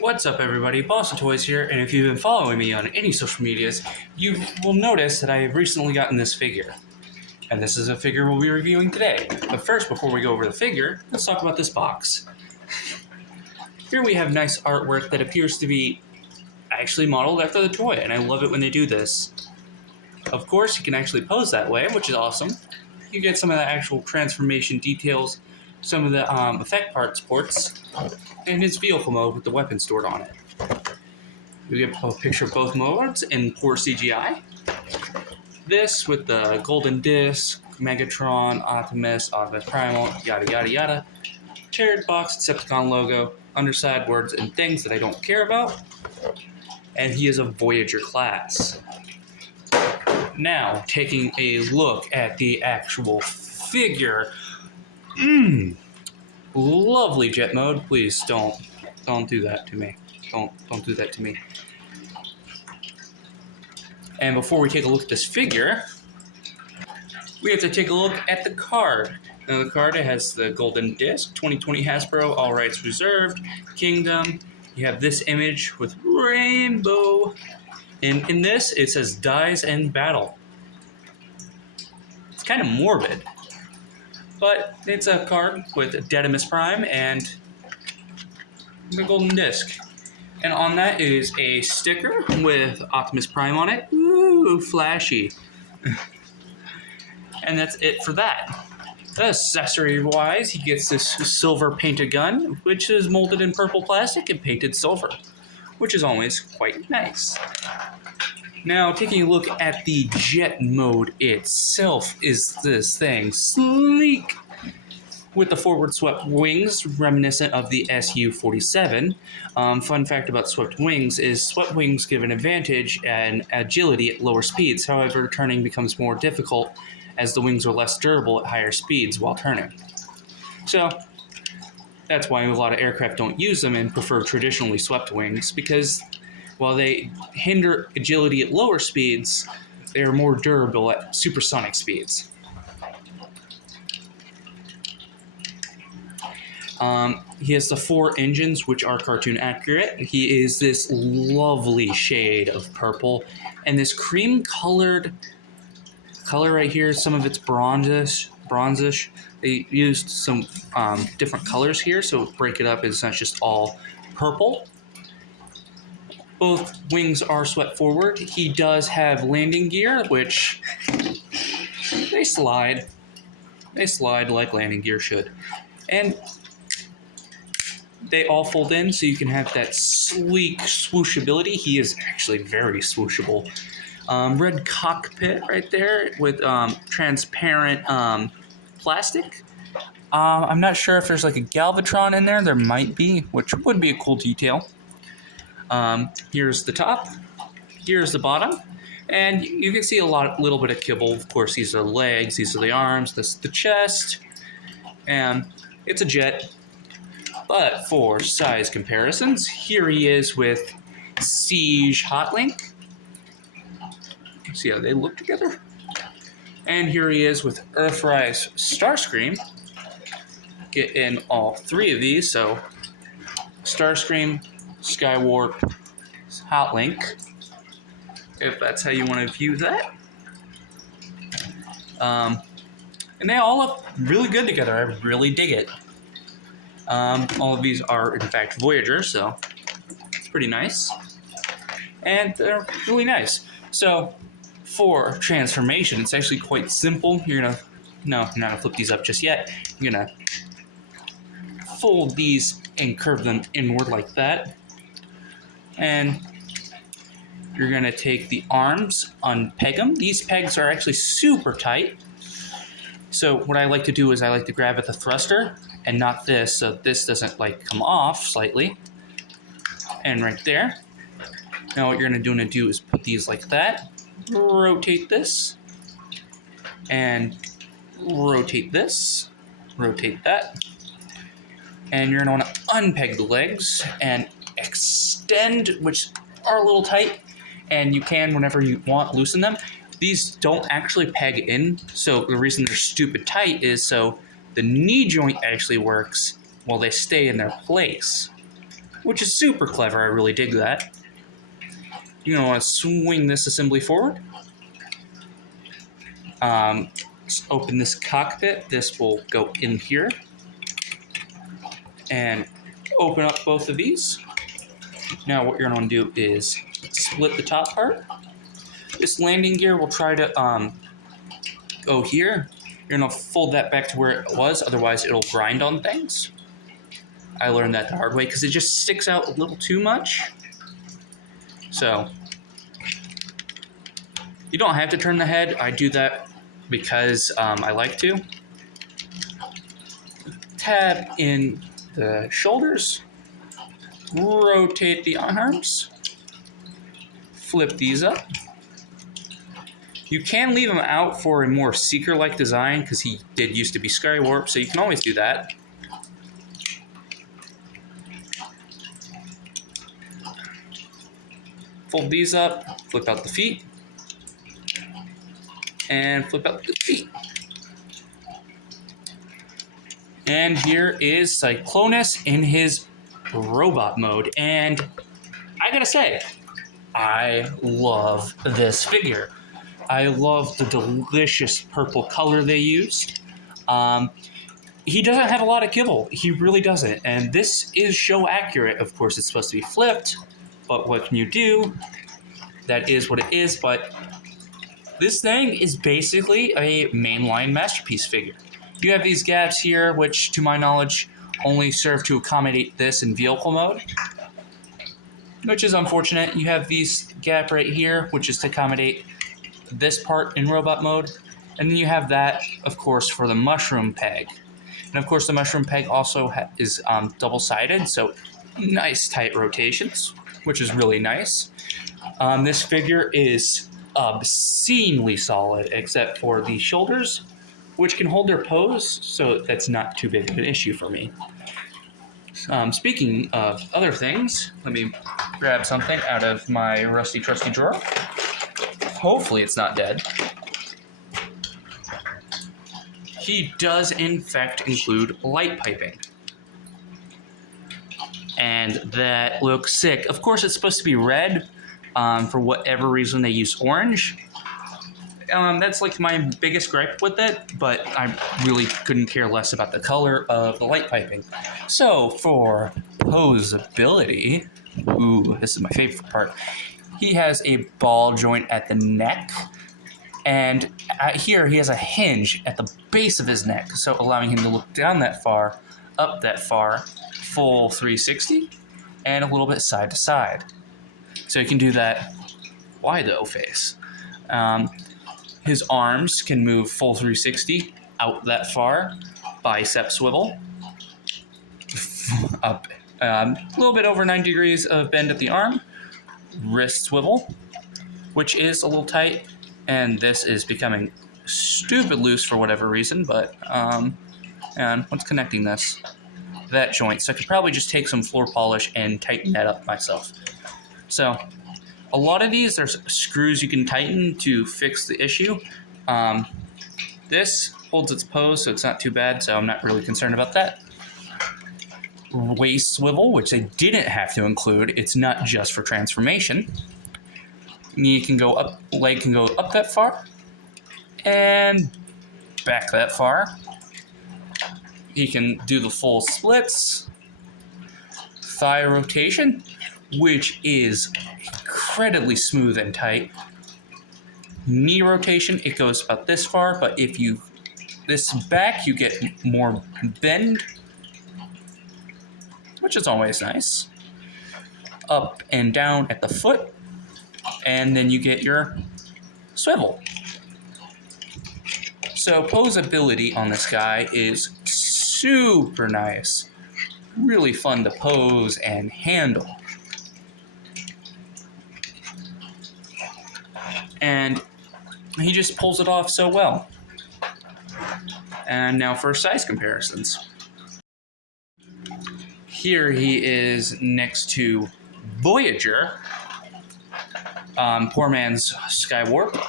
What's up everybody, Boss of Toys here, and if you've been following me on any social medias, you will notice that I have recently gotten this figure. And this is a figure we'll be reviewing today. But first, before we go over the figure, let's talk about this box. Here we have nice artwork that appears to be actually modeled after the toy, and I love it when they do this. Of course, you can actually pose that way, which is awesome. You get some of the actual transformation details, some of the effect parts ports, and its vehicle mode with the weapon stored on it. We get a picture of both modes in poor CGI. This with the golden disc, Megatron, Optimus Primal, yada yada yada. Chariot box, Decepticon logo, underside words and things that I don't care about. And he is a Voyager class. Now, taking a look at the actual figure. Lovely jet mode. Please don't do that to me. Don't do that to me. And before we take a look at this figure, we have to take a look at the card. Now the card, it has the golden disc, 2020 Hasbro, all rights reserved, Kingdom. You have this image with rainbow. And in this, it says Dies in Battle. It's kind of morbid. But it's a card with Optimus Prime and the golden disc. And on that is a sticker with Optimus Prime on it. Ooh, flashy. And that's it for that. Accessory-wise, he gets this silver painted gun, which is molded in purple plastic and painted silver, which is always quite nice. Now, taking a look at the jet mode itself, is this thing sleek with the forward swept wings reminiscent of the Su-47. Fun fact about swept wings is swept wings give an advantage and agility at lower speeds. However, turning becomes more difficult as the wings are less durable at higher speeds while turning. So that's why a lot of aircraft don't use them and prefer traditionally swept wings, because while they hinder agility at lower speeds, they are more durable at supersonic speeds. He has the 4 engines, which are cartoon accurate. He is this lovely shade of purple, and this cream-colored color right here. Some of it's bronzish. They used some different colors here, so break it up. It's not just all purple. Both wings are swept forward. He does have landing gear, which they slide. They slide like landing gear should. And they all fold in, so you can have that sleek swooshability. He is actually very swooshable. Red cockpit right there with transparent plastic. I'm not sure if there's like a Galvatron in there. There might be, which would be a cool detail. Here's the top, here's the bottom, and you can see a little bit of kibble. Of course, these are the legs, these are the arms, this is the chest, and it's a jet. But for size comparisons, here he is with Siege Hotlink. See how they look together? And here he is with Earthrise Starscream. Get in all 3 of these, so Starscream, Skywarp, Hotlink, if that's how you want to view that. And they all look really good together. I really dig it. All of these are, in fact, Voyager, so it's pretty nice. And they're really nice. So, for transformation, it's actually quite simple. You're going to... No, I'm not going to flip these up just yet. You're going to fold these and curve them inward like that. And you're going to take the arms, unpeg them. These pegs are actually super tight. So what I like to do is I like to grab at the thruster and not this, so this doesn't like come off slightly. And right there. Now what you're going to do is put these like that. Rotate this. And rotate this. Rotate that. And you're going to want to unpeg the legs and extend, which are a little tight, and you can, whenever you want, loosen them. These don't actually peg in, so the reason they're stupid tight is so the knee joint actually works while they stay in their place. which is super clever. I really dig that. You're going to want to swing this assembly forward. Just open this cockpit. This will go in here. And open up both of these. Now what you're going to do is split the top part. This landing gear will try to go here. You're going to fold that back to where it was, otherwise it'll grind on things. I learned that the hard way because it just sticks out a little too much. So you don't have to turn the head. I do that because I like to. Tab in the shoulders. Rotate the arms. Flip these up. You can leave him out for a more Seeker-like design because he did used to be Skywarp, so you can always do that. Fold these up, flip out the feet, and flip out the feet. And here is Cyclonus in his robot mode, and I gotta say, I love this figure. I love the delicious purple color they used. He doesn't have a lot of kibble. He really doesn't. And this is show accurate. Of course, it's supposed to be flipped, but what can you do? That is what it is, but this thing is basically a mainline masterpiece figure. You have these gaps here, which to my knowledge only serve to accommodate this in vehicle mode, which is unfortunate. You have these gap right here, which is to accommodate this part in robot mode, and then you have that, of course, for the mushroom peg. And of course, the mushroom peg also is double-sided, so nice tight rotations, which is really nice. This figure is obscenely solid, except for the shoulders, which can hold their pose, so that's not too big of an issue for me. Speaking of other things, let me grab something out of my rusty trusty drawer. Hopefully it's not dead. He does in fact include light piping. And that looks sick. Of course it's supposed to be red. For whatever reason they use orange. That's like my biggest gripe with it, but I really couldn't care less about the color of the light piping. So for posability, ooh, this is my favorite part. He has a ball joint at the neck, and here he has a hinge at the base of his neck, so allowing him to look down that far, up that far, full 360, and a little bit side to side. So you can do that wide-o face. His arms can move full 360 out that far, bicep swivel, up a little bit over 90 degrees of bend at the arm, wrist swivel, which is a little tight, and this is becoming stupid loose for whatever reason, but and what's connecting this? That joint. So I could probably just take some floor polish and tighten that up myself. So a lot of these, there's screws you can tighten to fix the issue. This holds its pose, so it's not too bad, so I'm not really concerned about that. Waist swivel, which they didn't have to include. It's not just for transformation. Knee can go up, leg can go up that far, and back that far. He can do the full splits. Thigh rotation, which is incredibly smooth and tight. Knee rotation, it goes about this far, but if you this back, you get more bend, which is always nice. Up and down at the foot, and then you get your swivel. So posability on this guy is super nice. Really fun to pose and handle. And he just pulls it off so well. And now for size comparisons. Here he is next to Voyager, poor man's Skywarp.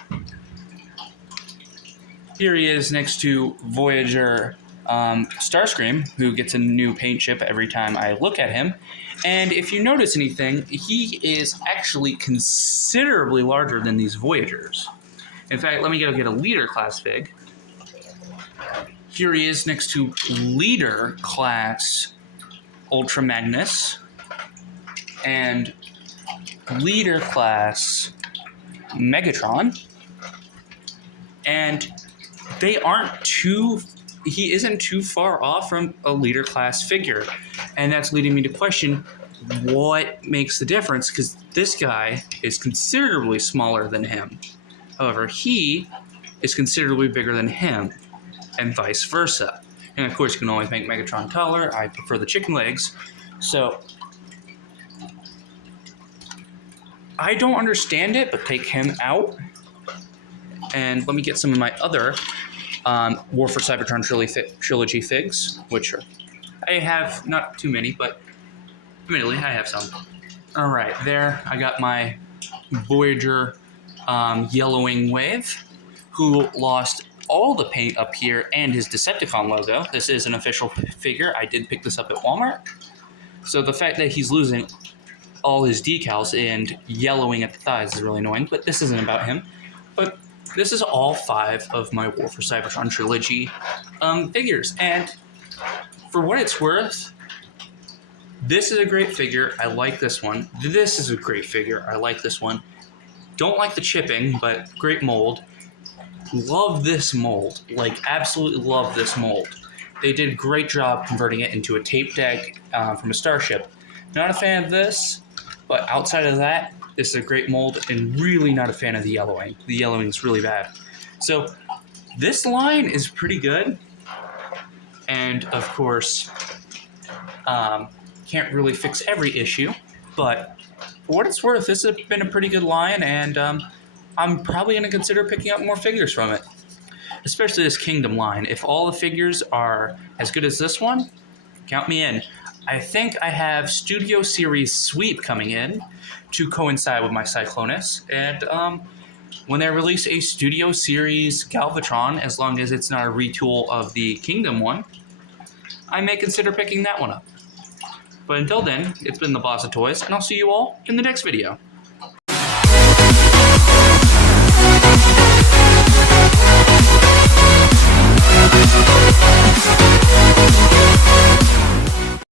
Here he is next to Voyager Starscream, who gets a new paint chip every time I look at him. And if you notice anything, he is actually considerably larger than these Voyagers. In fact, let me go get a Leader class fig. Here he is next to Leader class Ultra Magnus and Leader class Megatron. And they aren't too... He isn't too far off from a Leader class figure. And that's leading me to question what makes the difference, because this guy is considerably smaller than him. However, he is considerably bigger than him, and vice versa. And of course, you can always make Megatron taller. I prefer the chicken legs. So, I don't understand it, but take him out. And let me get some of my other War for Cybertron Trilogy figs, which are, I have not too many, but admittedly, I have some. All right, there I got my Voyager Yellowing Wave, who lost all the paint up here and his Decepticon logo. This is an official figure. I did pick this up at Walmart. So the fact that he's losing all his decals and yellowing at the thighs is really annoying, but this isn't about him. But this is all 5 of my War for Cybertron Trilogy figures. And for what it's worth, this is a great figure. I like this one. This is a great figure. I like this one. Don't like the chipping, but great mold. Love this mold. Like, absolutely love this mold. They did a great job converting it into a tape deck from a starship. Not a fan of this, but outside of that, this is a great mold, and really not a fan of the yellowing. The yellowing is really bad. So, this line is pretty good. And, of course, can't really fix every issue, but for what it's worth, this has been a pretty good line, and I'm probably going to consider picking up more figures from it, especially this Kingdom line. If all the figures are as good as this one, count me in. I think I have Studio Series Sweep coming in to coincide with my Cyclonus, and when they release a Studio Series Galvatron, as long as it's not a retool of the Kingdom one, I may consider picking that one up. But until then, it's been the Boss of Toys, and I'll see you all in the next video.